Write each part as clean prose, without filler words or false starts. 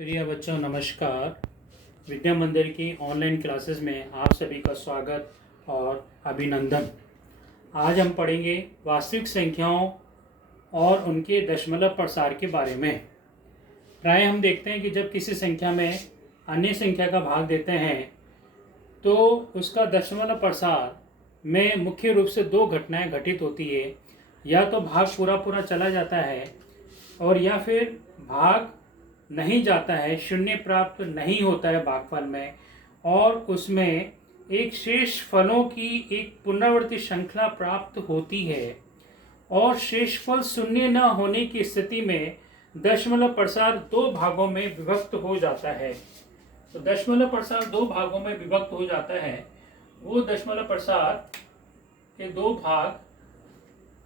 प्रिय बच्चों नमस्कार। विद्या मंदिर की ऑनलाइन क्लासेस में आप सभी का स्वागत और अभिनंदन। आज हम पढ़ेंगे वास्तविक संख्याओं और उनके दशमलव प्रसार के बारे में। प्राय हम देखते हैं कि जब किसी संख्या में अन्य संख्या का भाग देते हैं तो उसका दशमलव प्रसार में मुख्य रूप से दो घटनाएं घटित होती है। या तो भाग पूरा चला जाता है और या फिर भाग नहीं जाता है, शून्य प्राप्त नहीं होता है भागफल में, और उसमें एक शेष फलों की एक पुनरावृत्ति श्रृंखला प्राप्त होती है। और शेषफल शून्य न होने की स्थिति में दशमलव प्रसार दो भागों में विभक्त हो जाता है। तो दशमलव प्रसार दो भागों में विभक्त हो जाता है। वो दशमलव प्रसार के दो भाग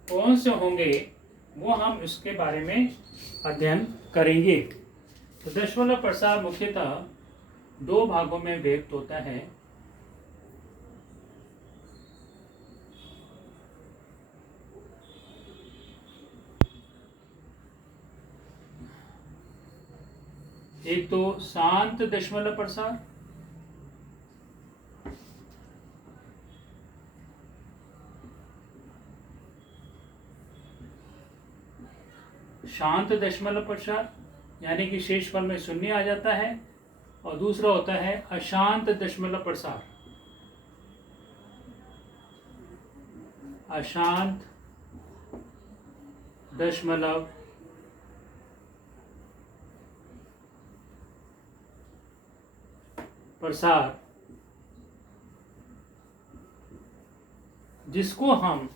कौन से होंगे वो हम इसके बारे में अध्ययन करेंगे। तो दशमलव प्रसार मुख्यतः दो भागों में विभक्त होता है। एक तो शांत दशमलव प्रसार, शांत दशमलव प्रसार यानी कि शेषफल में शून्य आ जाता है, और दूसरा होता है अशांत दशमलव प्रसार। अशांत दशमलव प्रसार, जिसको हम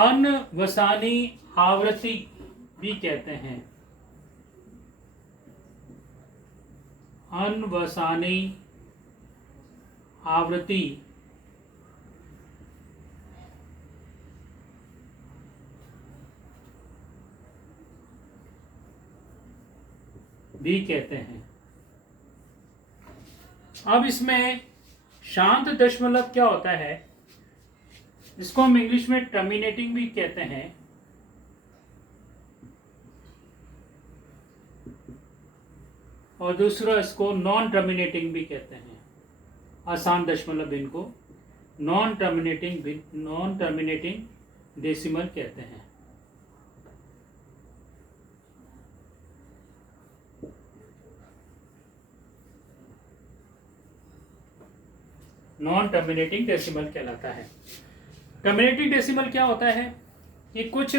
अनवसानी आवृत्ति भी कहते हैं। अनवसानी आवृत्ति भी कहते हैं। अब इसमें शांत दशमलव क्या होता है, इसको हम इंग्लिश में टर्मिनेटिंग भी कहते हैं। और दूसरा इसको नॉन टर्मिनेटिंग भी कहते हैं। अशांत दशमलव इनको नॉन टर्मिनेटिंग डेसिमल कहते हैं। नॉन टर्मिनेटिंग डेसिमल कहलाता है। टर्मिनेटिंग डेसिमल क्या होता है कि कुछ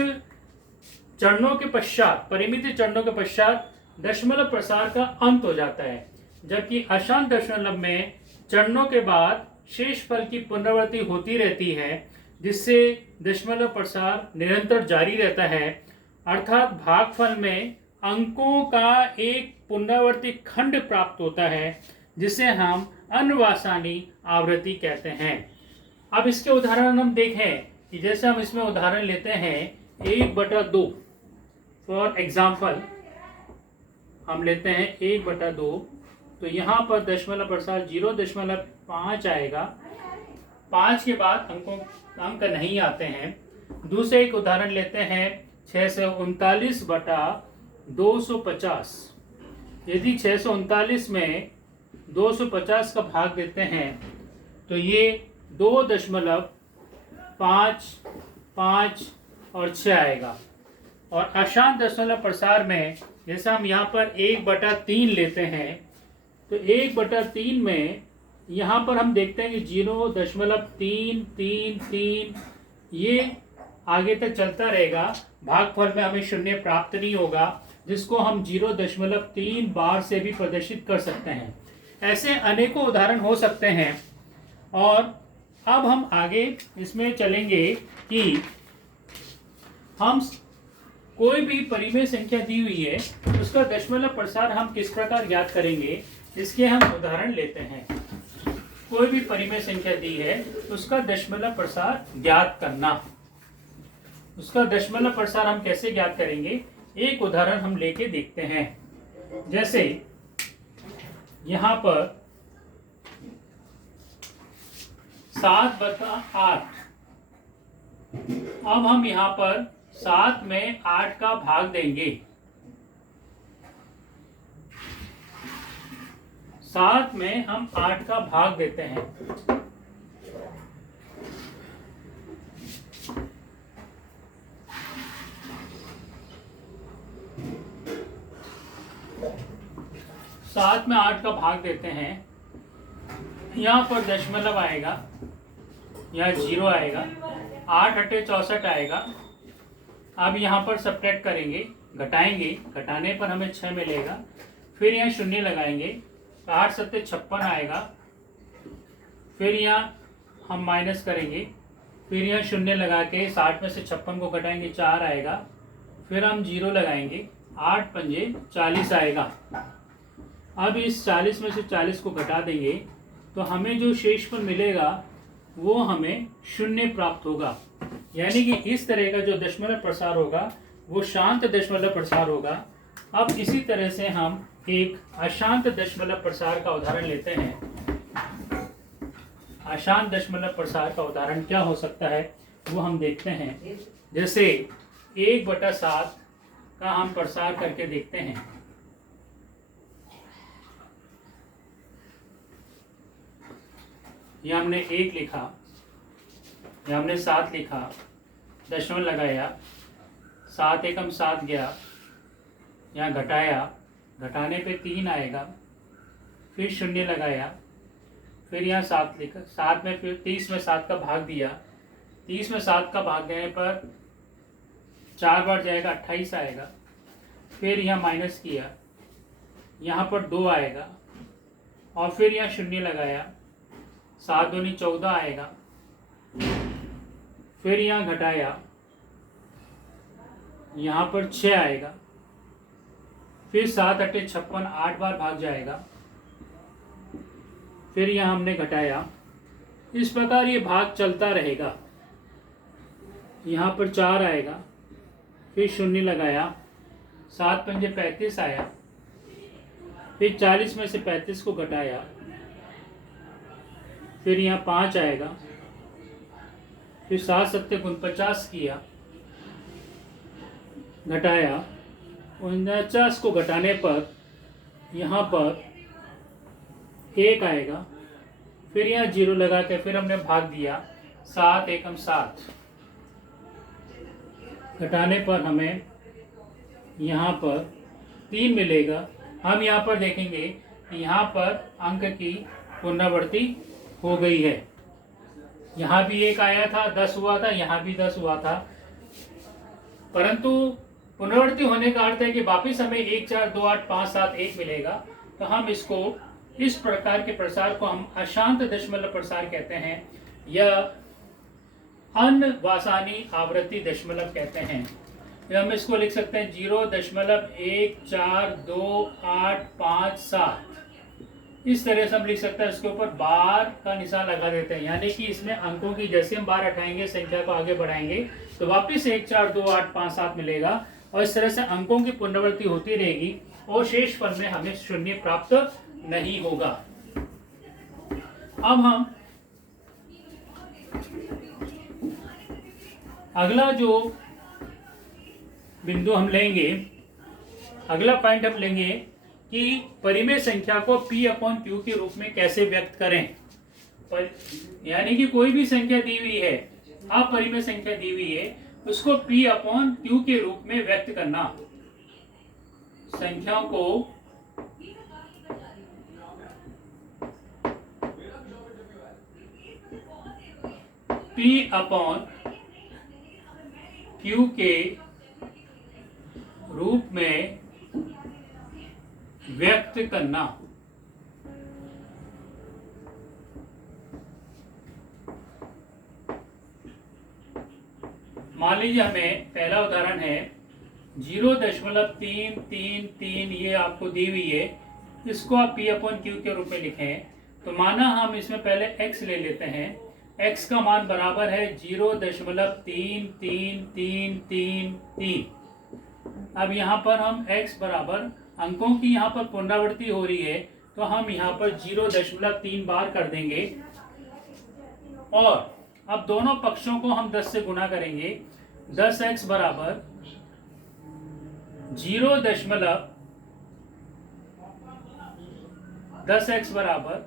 चरणों के पश्चात, परिमित चरणों के पश्चात दशमलव प्रसार का अंत हो जाता है, जबकि अशांत दशमलव में चरणों के बाद शेषफल की पुनरावृत्ति होती रहती है, जिससे दशमलव प्रसार निरंतर जारी रहता है। अर्थात भागफल में अंकों का एक पुनरावृत्ति खंड प्राप्त होता है, जिसे हम अनवसानी आवृत्ति कहते हैं। अब इसके उदाहरण हम देखें कि जैसे हम इसमें उदाहरण लेते हैं 1/2। फॉर एग्जाम्पल हम लेते हैं 1/2। तो यहाँ पर दशमलव प्रसार 0.5 आएगा। 5 के बाद अंक नहीं आते हैं। दूसरे एक उदाहरण लेते हैं 639/250। यदि 639 में 250 का भाग देते हैं तो ये 2.5 और 6 आएगा। और अशांत दशमलव प्रसार में जैसे हम यहाँ पर 1/3 लेते हैं, तो 1/3 में यहाँ पर हम देखते हैं कि 0.333 ये आगे तक चलता रहेगा। भागफल में हमें शून्य प्राप्त नहीं होगा, जिसको हम 0.3 बार से भी प्रदर्शित कर सकते हैं। ऐसे अनेकों उदाहरण हो सकते हैं। और अब हम आगे इसमें चलेंगे कि हम कोई भी परिमेय संख्या दी हुई है, उसका दशमलव प्रसार हम किस प्रकार ज्ञात करेंगे, इसके हम उदाहरण लेते हैं। कोई भी परिमेय संख्या दी है, उसका दशमलव प्रसार ज्ञात करना। उसका दशमलव प्रसार हम कैसे ज्ञात करेंगे, एक उदाहरण हम लेके देखते हैं। जैसे यहाँ पर 7/8। अब हम यहाँ पर 7 में 8 का भाग देंगे। 7 में हम 8 का भाग देते हैं। सात में 8 का भाग देते हैं। यहाँ पर दशमलव आएगा, यहाँ 0 आएगा, 8 अट्ठे 64 आएगा। अब यहाँ पर सब्ट्रैक्ट करेंगे, घटाएंगे, घटाने पर हमें 6 मिलेगा। फिर यहाँ शून्य लगाएंगे, 8 सत्ते 56 आएगा। फिर यहाँ हम माइनस करेंगे, फिर यहाँ शून्य लगा के 60 में से 56 को घटाएंगे, 4 आएगा। फिर हम 0 लगाएंगे, 8 पंजे 40 आएगा। अब इस 40 में से 40 को घटा देंगे तो हमें जो शेषफल मिलेगा वो हमें शून्य प्राप्त होगा। यानी कि इस तरह का जो दशमलव प्रसार होगा वो शांत दशमलव प्रसार होगा। अब इसी तरह से हम एक अशांत दशमलव प्रसार का उदाहरण लेते हैं। अशांत दशमलव प्रसार का उदाहरण क्या हो सकता है वो हम देखते हैं। जैसे 1/7 का हम प्रसार करके देखते हैं। यह हमने 1 लिखा, यह हमने 7 लिखा, दशमलव लगाया, 7 एकम 7 गया, यहाँ घटाया, घटाने पे 3 आएगा। फिर शून्य लगाया, फिर यहाँ 7 लिखा, 7 में फिर 30 में 7 का भाग दिया, 30 में 7 का भाग देने पर 4 बार जाएगा, 28 आएगा। फिर यहाँ माइनस किया, यहाँ पर 2 आएगा, और फिर यहाँ शून्य लगाया, 7 दूनी 14 आएगा। फिर यहाँ घटाया, यहाँ पर 6 आएगा। फिर 7 अट्ठे 56, 8 बार भाग जाएगा। फिर यहाँ हमने घटाया। इस प्रकार ये भाग चलता रहेगा। यहाँ पर 4 आएगा, फिर शून्य लगाया, 7 पंजे 35 आया। फिर 40 में से 35 को घटाया, फिर यहाँ 5 आएगा। फिर 7 सत्ते 49 किया, घटाया, 49 को घटाने पर यहाँ पर 1 आएगा। फिर यहाँ 0 लगा के फिर हमने भाग दिया, 7 एकम 7, घटाने पर हमें यहाँ पर 3 मिलेगा। हम यहाँ पर देखेंगे कि यहाँ पर अंक की पुनरावृत्ति हो गई है। यहाँ भी 1 आया था, 10 हुआ था, यहाँ भी 10 हुआ था, परंतु पुनरावृत्ति होने का अर्थ है कि वापिस हमें 1 4 2 8 5 7 1 मिलेगा। तो हम इसको, इस प्रकार के प्रसार को हम अशांत दशमलव प्रसार कहते हैं, या अनवासानी आवृत्ति दशमलव कहते हैं। हम इसको लिख सकते हैं 0.1428557। इस तरह से हम लिख सकते हैं। इसके ऊपर बार का निशान लगा देते हैं, यानी कि इसमें अंकों की जैसे हम बार हटाएंगे, संख्या को आगे बढ़ाएंगे तो वापस 1 4 2 8 5 7 मिलेगा, और इस तरह से अंकों की पुनरावृत्ति होती रहेगी और शेष फल में हमें शून्य प्राप्त नहीं होगा। अब हम अगला जो बिंदु हम लेंगे, अगला पॉइंट हम लेंगे कि परिमेय संख्या को P/Q के रूप में कैसे व्यक्त करें। यानी कि कोई भी संख्या दी हुई है, अपरिमेय संख्या दी हुई है, उसको P/Q के रूप में व्यक्त करना। संख्याओं को P/Q के रूप में व्यक्त करना। मान लीजिए हमें पहला उदाहरण है 0.333, ये आपको दी हुई है, इसको आप P/Q के रूप में लिखें। तो माना हम इसमें पहले x ले लेते हैं, x का मान बराबर है 0.33333। अब यहाँ पर हम x बराबर, अंकों की यहाँ पर पुनरावृत्ति हो रही है तो हम यहाँ पर 0.3 बार कर देंगे, और अब दोनों पक्षों को हम 10 से गुणा करेंगे। 10x बराबर 0.333 10x बराबर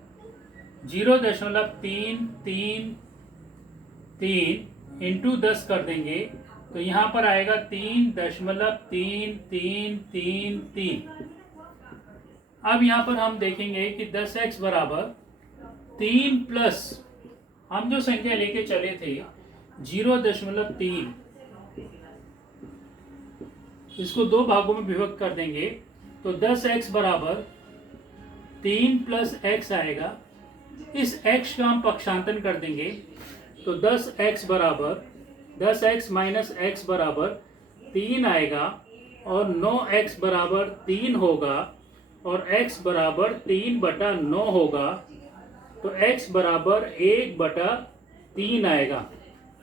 0.333 इंटू 10 कर देंगे तो यहाँ पर आएगा 3.3333। अब यहाँ पर हम देखेंगे कि 10x बराबर 3 प्लस हम जो संख्या लेके चले थे 0.3, इसको दो भागों में विभक्त कर देंगे तो 10x बराबर 3 प्लस x आएगा। इस x का हम पक्षांतन कर देंगे तो 10x बराबर 10x माइनस x बराबर 3 आएगा और 9x बराबर 3 होगा और x बराबर 3/9 होगा तो x बराबर 1/3 आएगा।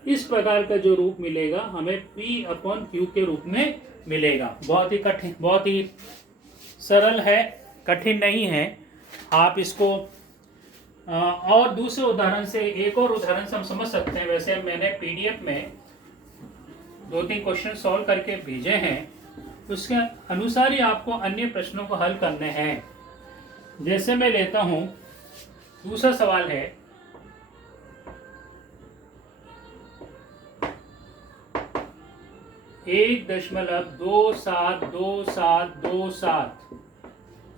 इस प्रकार का जो रूप मिलेगा हमें P/Q के रूप में मिलेगा। बहुत ही कठिन, बहुत ही सरल है, कठिन नहीं है। आप इसको और दूसरे उदाहरण से, एक और उदाहरण से हम समझ सकते हैं। वैसे मैंने PDF में 2-3 क्वेश्चन सॉल्व करके भेजे हैं, उसके अनुसार ही आपको अन्य प्रश्नों को हल करने हैं। जैसे मैं लेता हूं, दूसरा सवाल है 1.272727,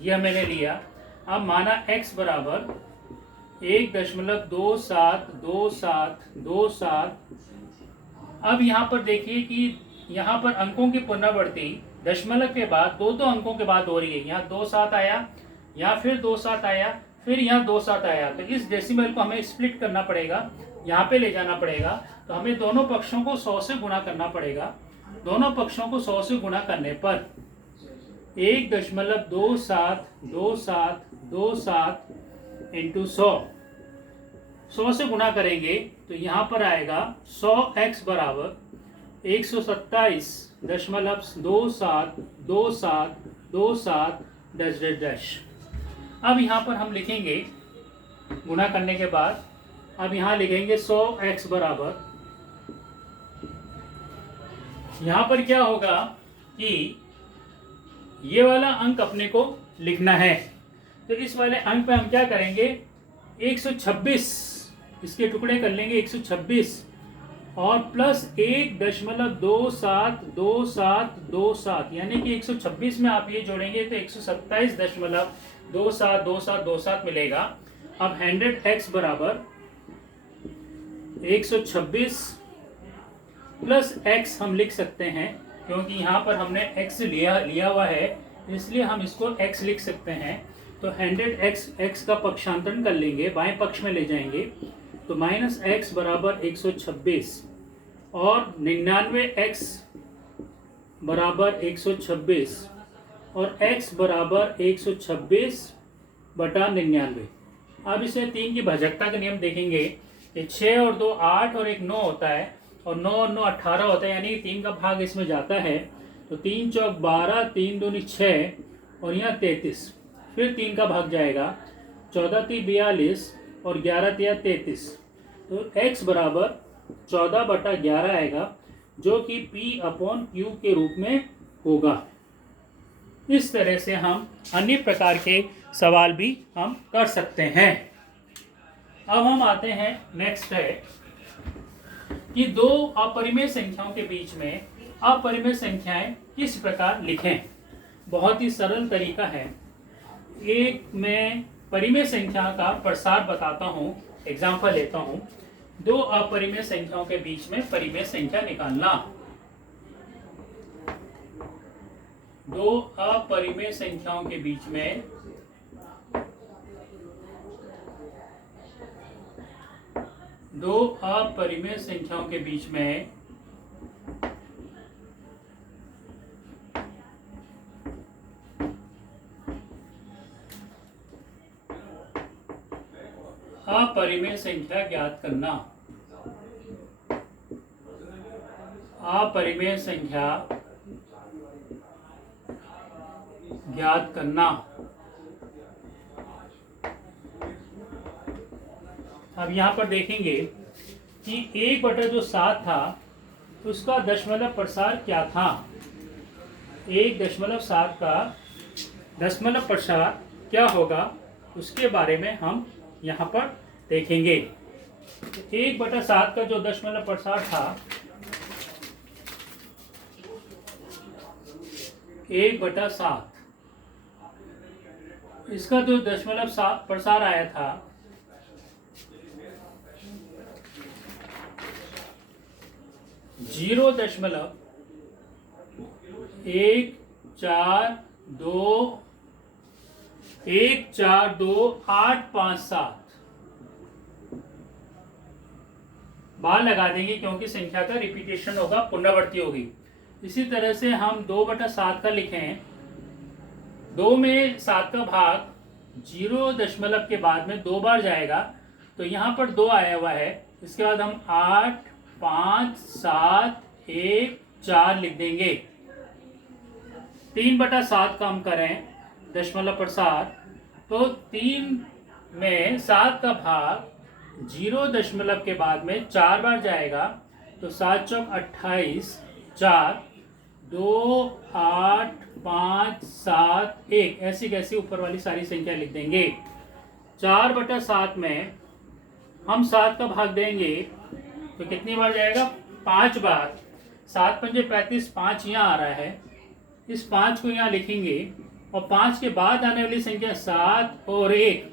यह मैंने लिया। अब माना x बराबर 1.272727। अब यहाँ पर देखिए कि यहाँ पर अंकों की पुनरावृत्ति दशमलव के बाद दो अंकों के बाद हो रही है। यहाँ 27 आया, यहाँ फिर 27 आया, फिर यहाँ 27 आया। तो इस डेसिमल को हमें स्प्लिट करना पड़ेगा, यहाँ पे ले जाना पड़ेगा। तो हमें दोनों पक्षों को 100 से गुणा करना पड़ेगा। दोनों पक्षों को 100 से गुणा करने पर 1.272727 इंटू 100 से गुणा करेंगे तो यहाँ पर आएगा 100x बराबर 127.272727। अब यहाँ पर हम लिखेंगे गुणा करने के बाद, अब यहाँ लिखेंगे 100x बराबर, यहाँ पर क्या होगा कि ये वाला अंक अपने को लिखना है। तो इस वाले अंक पे हम क्या करेंगे, 126 इसके टुकड़े कर लेंगे, 126 और प्लस 1.272727, यानी कि 126 में आप ये जोड़ेंगे तो 127.272727 मिलेगा। अब 100x बराबर 126 प्लस x हम लिख सकते हैं, क्योंकि यहाँ पर हमने x लिया हुआ है, इसलिए हम इसको x लिख सकते हैं। तो 100x का पक्षांतरण कर लेंगे, बाएं पक्ष में ले जाएंगे तो माइनस x बराबर 126 और 99x बराबर 126 और x बराबर 126/99। अब इसे 3 की भाजकता का नियम देखेंगे। 6 और 2 8 और 1 9 होता है और 9 और 9 18 होता है, यानी 3 का भाग इसमें जाता है। तो 3 चौक 12, 3 दूनी 6 और यहाँ 33, फिर 3 का भाग जाएगा, 14 3 42 और 11 3 33। तो x बराबर 14/11 आएगा, जो कि P/Q के रूप में होगा। इस तरह से हम अन्य प्रकार के सवाल भी हम कर सकते हैं। अब हम आते हैं, नेक्स्ट है कि दो अपरिमेय संख्याओं के बीच में अपरिमेय संख्याएं किस प्रकार लिखें। बहुत ही सरल तरीका है। एक मैं परिमेय संख्या का प्रसार बताता हूँ, एग्जाम्पल लेता हूँ। दो अपरिमेय संख्याओं के बीच में परिमेय संख्या निकालना। दो अपरिमेय संख्याओं के बीच में अपरिमेय संख्या ज्ञात करना। अपरिमेय संख्या ज्ञात करना। अब यहाँ पर देखेंगे कि 1/7 था, उसका दशमलव प्रसार क्या था। 1.7 का दशमलव प्रसार क्या होगा, उसके बारे में हम यहाँ पर देखेंगे। 1/7 का जो दशमलव प्रसार था, 1/7, इसका जो दशमलव प्रसार आया था 0.142857 बार लगा देंगे क्योंकि संख्या का रिपीटेशन होगा, पुनरावृत्ति होगी। इसी तरह से हम 2/7 का लिखें, 2 में 7 का भाग 0 के बाद में 2 बार जाएगा, तो यहाँ पर 2 आया हुआ है। इसके बाद हम 8, 5, 7, 1, 4 लिख देंगे। 3/7 का हम करें दशमलव प्रसार, तो 3 में 7 का भाग 0 के बाद में 4 बार जाएगा, तो 7 चौक 28, 4, 2, 8, 5, 7, 1, ऐसी कैसी ऊपर वाली सारी संख्या लिख देंगे। 4/7 में हम 7 का भाग देंगे तो कितनी बार जाएगा? 5 बार। 7 पंजे 35, 5 यहाँ आ रहा है, इस 5 को यहाँ लिखेंगे और 5 के बाद आने वाली संख्या 7 और 1,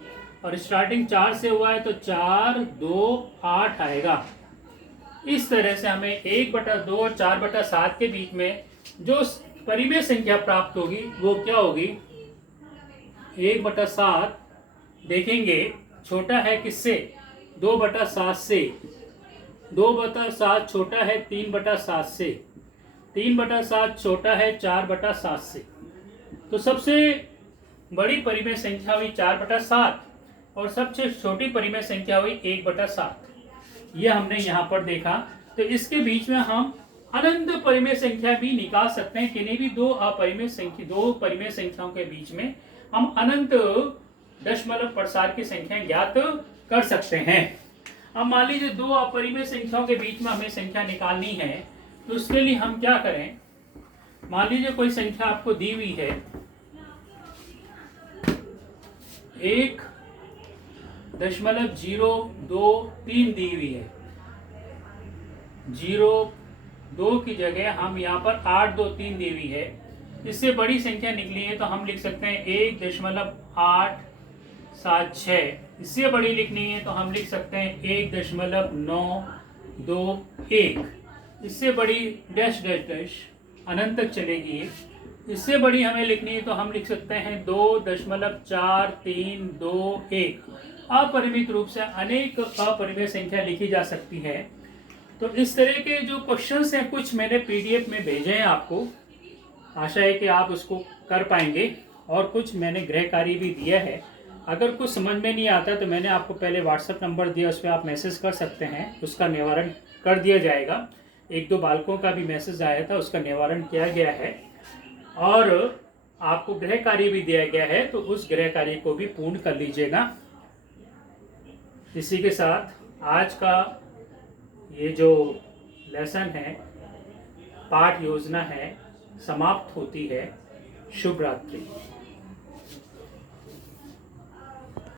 और स्टार्टिंग 4 से हुआ है तो 4, 2, 8 आएगा। इस तरह से हमें 1/2 और 4/7 के बीच में जो परिमेय संख्या प्राप्त होगी वो क्या होगी? 1/7 देखेंगे छोटा है किससे? 2/7 से। 2/7 छोटा है 3/7 से। 3/7 छोटा है 4/7 से। तो सबसे बड़ी परिमेय संख्या हुई 4/7 और सबसे छोटी परिमेय संख्या हुई 1/7। ये हमने यहाँ पर देखा। तो इसके बीच में हम अनंत परिमेय संख्या भी निकाल सकते हैं। किन्हीं भी दो परिमेय संख्याओं के बीच में हम अनंत दशमलव प्रसार की संख्या ज्ञात कर सकते हैं। अब मान लीजिए दो अपरिमेय संख्याओं के बीच में हमें संख्या निकालनी है, तो उसके लिए हम क्या करें? मान लीजिए कोई संख्या आपको दी हुई है, 1.023 दी हुई है। 0.2 की जगह हम यहाँ पर 823 दी हुई है। इससे बड़ी संख्या निकली है तो हम लिख सकते हैं 1.876। इससे बड़ी लिखनी है तो हम लिख सकते हैं 1.921। इससे बड़ी डैश डैश डैश अनंत तक चलेगी। इससे बड़ी हमें लिखनी है तो हम लिख सकते हैं 2.4321। अपरिमित रूप से अनेक अपरिमेय संख्या लिखी जा सकती है। तो इस तरह के जो क्वेश्चंस हैं कुछ मैंने पीडीएफ में भेजे हैं आपको, आशा है कि आप उसको कर पाएंगे। और कुछ मैंने गृह कार्य भी दिया है। अगर कुछ समझ में नहीं आता तो मैंने आपको पहले व्हाट्सएप नंबर दिया, उस पर आप मैसेज कर सकते हैं, उसका निवारण कर दिया जाएगा। 1-2 बालकों का भी मैसेज आया था, उसका निवारण किया गया है। और आपको गृह कार्य भी दिया गया है, तो उस गृह कार्य को भी पूर्ण कर लीजिएगा। इसी के साथ आज का ये जो लेसन है, पाठ योजना है, समाप्त होती है। शुभ रात्रि।